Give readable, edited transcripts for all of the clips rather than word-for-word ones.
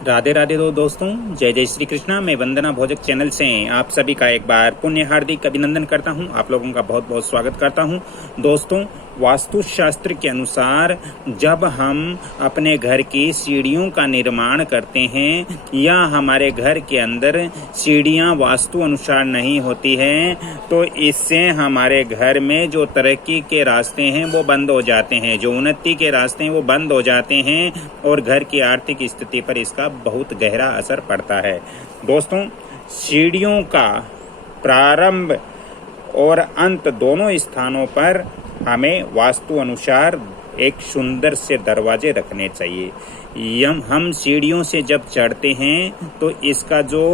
राधे राधे दोस्तों, जय जय श्री कृष्णा। मैं वंदना भोजक चैनल से आप सभी का एक बार पुण्य हार्दिक अभिनंदन करता हूं। आप लोगों का बहुत बहुत स्वागत करता हूं। दोस्तों, वास्तुशास्त्र के अनुसार जब हम अपने घर की सीढ़ियों का निर्माण करते हैं या हमारे घर के अंदर सीढ़ियां वास्तु अनुसार नहीं होती हैं, तो इससे हमारे घर में जो तरक्की के रास्ते हैं वो बंद हो जाते हैं, जो उन्नति के रास्ते हैं वो बंद हो जाते हैं और घर की आर्थिक स्थिति पर इसका बहुत गहरा असर पड़ता है। दोस्तों, सीढ़ियों का प्रारंभ और अंत दोनों स्थानों पर हमें वास्तु अनुसार एक सुंदर से दरवाजे रखने चाहिए। हम सीढ़ियों से जब चढ़ते हैं तो इसका जो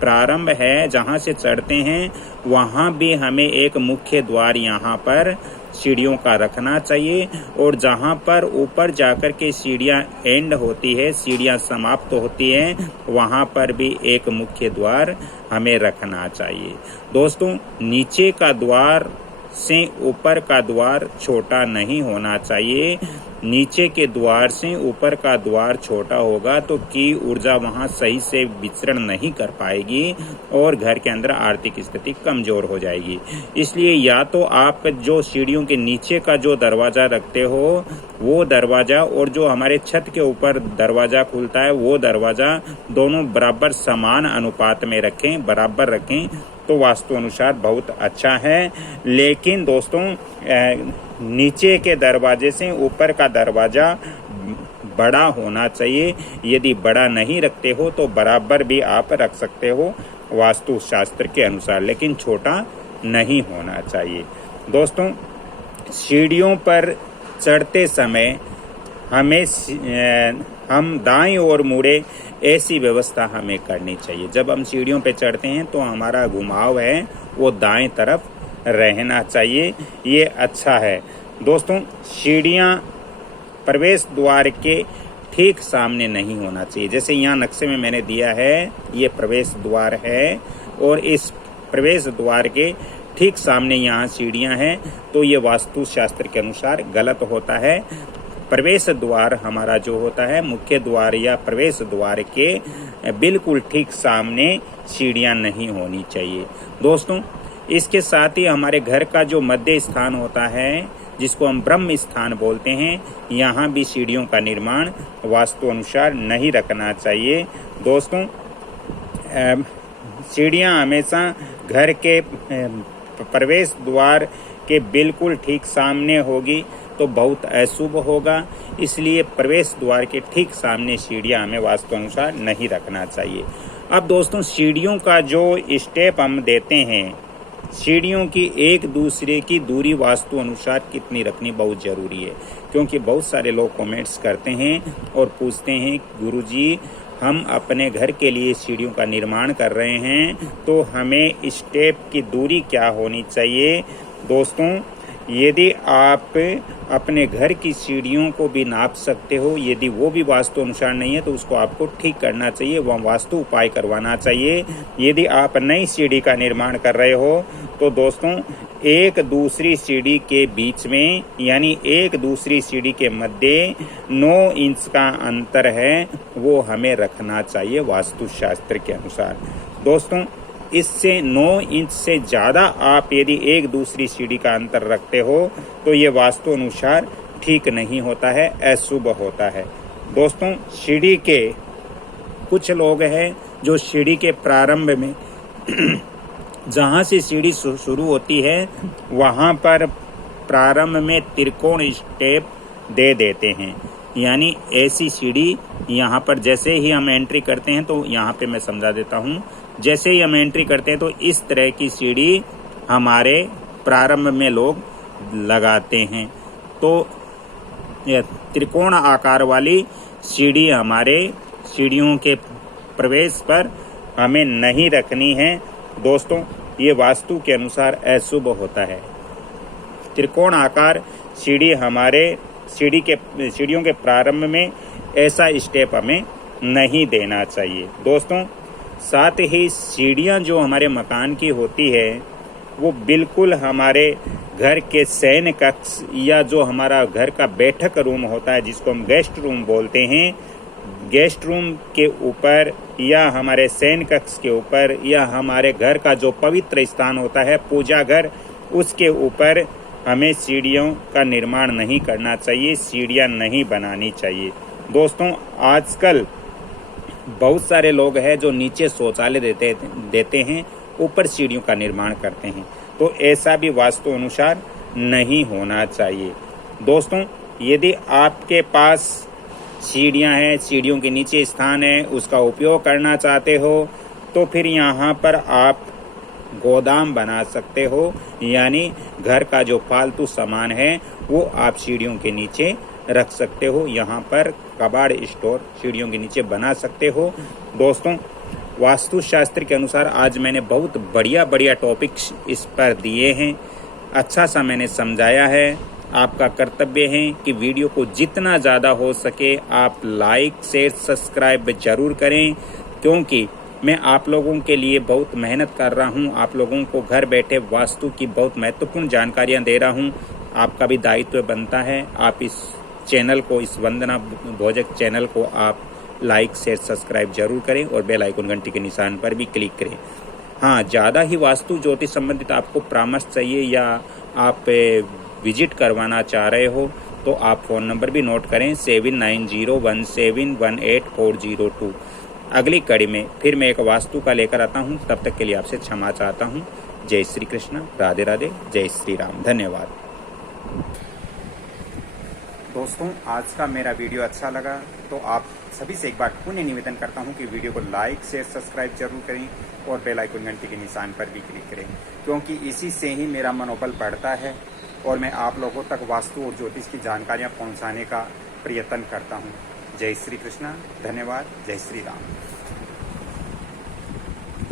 प्रारंभ है, जहाँ से चढ़ते हैं वहाँ भी हमें एक मुख्य द्वार यहाँ पर सीढ़ियों का रखना चाहिए, और जहाँ पर ऊपर जाकर के सीढ़ियाँ एंड होती है, सीढ़ियाँ समाप्त होती हैं, वहाँ पर भी एक मुख्य द्वार हमें रखना चाहिए। दोस्तों, नीचे का द्वार से ऊपर का द्वार छोटा नहीं होना चाहिए। नीचे के द्वार से ऊपर का द्वार छोटा होगा तो की ऊर्जा वहां सही से विचरण नहीं कर पाएगी और घर के अंदर आर्थिक स्थिति कमजोर हो जाएगी। इसलिए या तो आप जो सीढ़ियों के नीचे का जो दरवाजा रखते हो वो दरवाजा और जो हमारे छत के ऊपर दरवाजा खुलता है वो दरवाजा दोनों बराबर समान अनुपात में रखें, बराबर रखें, तो वास्तु अनुसार बहुत अच्छा है। लेकिन दोस्तों, नीचे के दरवाजे से ऊपर का दरवाजा बड़ा होना चाहिए। यदि बड़ा नहीं रखते हो तो बराबर भी आप रख सकते हो वास्तु शास्त्र के अनुसार, लेकिन छोटा नहीं होना चाहिए। दोस्तों, सीढ़ियों पर चढ़ते समय हम दाईं ओर मुड़े ऐसी व्यवस्था हमें करनी चाहिए। जब हम सीढ़ियों पे चढ़ते हैं तो हमारा घुमाव है वो दाएं तरफ रहना चाहिए, ये अच्छा है। दोस्तों, सीढ़ियाँ प्रवेश द्वार के ठीक सामने नहीं होना चाहिए। जैसे यहाँ नक्शे में मैंने दिया है, ये प्रवेश द्वार है और इस प्रवेश द्वार के ठीक सामने यहाँ सीढ़ियाँ हैं, तो ये वास्तु शास्त्र के अनुसार गलत होता है। प्रवेश द्वार हमारा जो होता है, मुख्य द्वार या प्रवेश द्वार के बिल्कुल ठीक सामने सीढ़ियाँ नहीं होनी चाहिए। दोस्तों, इसके साथ ही हमारे घर का जो मध्य स्थान होता है, जिसको हम ब्रह्म स्थान बोलते हैं, यहाँ भी सीढ़ियों का निर्माण वास्तु अनुसार नहीं रखना चाहिए। दोस्तों, सीढ़ियाँ हमेशा घर के प्रवेश द्वार के बिल्कुल ठीक सामने होगी तो बहुत अशुभ होगा। इसलिए प्रवेश द्वार के ठीक सामने सीढ़ियाँ हमें वास्तु अनुसार नहीं रखना चाहिए। अब दोस्तों, सीढ़ियों का जो स्टेप हम देते हैं, सीढ़ियों की एक दूसरे की दूरी वास्तु अनुसार कितनी रखनी बहुत ज़रूरी है, क्योंकि बहुत सारे लोग कमेंट्स करते हैं और पूछते हैं, गुरुजी हम अपने घर के लिए सीढ़ियों का निर्माण कर रहे हैं तो हमें स्टेप की दूरी क्या होनी चाहिए। दोस्तों, यदि आप अपने घर की सीढ़ियों को भी नाप सकते हो, यदि वो भी वास्तु अनुसार नहीं है तो उसको आपको ठीक करना चाहिए, वह वास्तु उपाय करवाना चाहिए। यदि आप नई सीढ़ी का निर्माण कर रहे हो तो दोस्तों, एक दूसरी सीढ़ी के बीच में यानी एक दूसरी सीढ़ी के मध्य 9 इंच का अंतर है, वो हमें रखना चाहिए वास्तु शास्त्र के अनुसार। दोस्तों, इससे 9 इंच से ज़्यादा आप यदि एक दूसरी सीढ़ी का अंतर रखते हो तो ये वास्तु अनुसार ठीक नहीं होता है, अशुभ होता है। दोस्तों, सीढ़ी के कुछ लोग हैं जो सीढ़ी के प्रारंभ में जहाँ से सीढ़ी शुरू होती है वहाँ पर प्रारंभ में त्रिकोण स्टेप दे देते हैं, यानी ऐसी सीढ़ी यहाँ पर जैसे ही हम एंट्री करते हैं तो यहाँ पे मैं समझा देता हूँ, जैसे ही हम एंट्री करते हैं तो इस तरह की सीढ़ी हमारे प्रारंभ में लोग लगाते हैं। तो यह त्रिकोण आकार वाली सीढ़ी हमारे सीढ़ियों के प्रवेश पर हमें नहीं रखनी है। दोस्तों, ये वास्तु के अनुसार अशुभ होता है। त्रिकोण आकार सीढ़ी हमारे सीढ़ियों के प्रारंभ में ऐसा स्टेप हमें नहीं देना चाहिए। दोस्तों, साथ ही सीढ़ियाँ जो हमारे मकान की होती है वो बिल्कुल हमारे घर के शयन कक्ष या जो हमारा घर का बैठक रूम होता है, जिसको हम गेस्ट रूम बोलते हैं, गेस्ट रूम के ऊपर या हमारे शयन कक्ष के ऊपर या हमारे घर का जो पवित्र स्थान होता है पूजा घर, उसके ऊपर हमें सीढ़ियों का निर्माण नहीं करना चाहिए, सीढ़ियां नहीं बनानी चाहिए। दोस्तों, आजकल बहुत सारे लोग हैं जो नीचे शौचालय देते हैं, ऊपर सीढ़ियों का निर्माण करते हैं, तो ऐसा भी वास्तु अनुसार नहीं होना चाहिए। दोस्तों, यदि आपके पास सीढ़ियां हैं, सीढ़ियों के नीचे स्थान है, उसका उपयोग करना चाहते हो, तो फिर यहाँ पर आप गोदाम बना सकते हो, यानी घर का जो फालतू सामान है वो आप सीढ़ियों के नीचे रख सकते हो। यहाँ पर कबाड़ स्टोर सीढ़ियों के नीचे बना सकते हो। दोस्तों, वास्तुशास्त्र के अनुसार आज मैंने बहुत बढ़िया टॉपिक्स इस पर दिए हैं, अच्छा सा मैंने समझाया है। आपका कर्तव्य है कि वीडियो को जितना ज़्यादा हो सके आप लाइक शेयर सब्सक्राइब जरूर करें, क्योंकि मैं आप लोगों के लिए बहुत मेहनत कर रहा हूं। आप लोगों को घर बैठे वास्तु की बहुत महत्वपूर्ण जानकारियां दे रहा हूं। आपका भी दायित्व बनता है, आप इस चैनल को, इस वंदना भोजक चैनल को आप लाइक शेयर सब्सक्राइब जरूर करें और बेल आइकन घंटी के निशान पर भी क्लिक करें। हाँ, ज़्यादा ही वास्तु ज्योतिष संबंधित आपको परामर्श चाहिए या आप विजिट करवाना चाह रहे हो तो आप फ़ोन नंबर भी नोट करें 7901718402। अगली कड़ी में फिर मैं एक वास्तु का लेकर आता हूँ, तब तक के लिए आपसे क्षमा चाहता हूँ। जय श्री कृष्ण, राधे राधे, जय श्री राम, धन्यवाद। दोस्तों, आज का मेरा वीडियो अच्छा लगा तो आप सभी से एक बार पुनः निवेदन करता हूं कि वीडियो को लाइक शेयर सब्सक्राइब जरूर करें और बेल आइकन घंटी के निशान पर भी क्लिक करें, क्योंकि इसी से ही मेरा मनोबल बढ़ता है और मैं आप लोगों तक वास्तु और ज्योतिष की जानकारियां पहुंचाने का प्रयत्न करता हूं। जय श्री कृष्ण, धन्यवाद, जय श्री राम।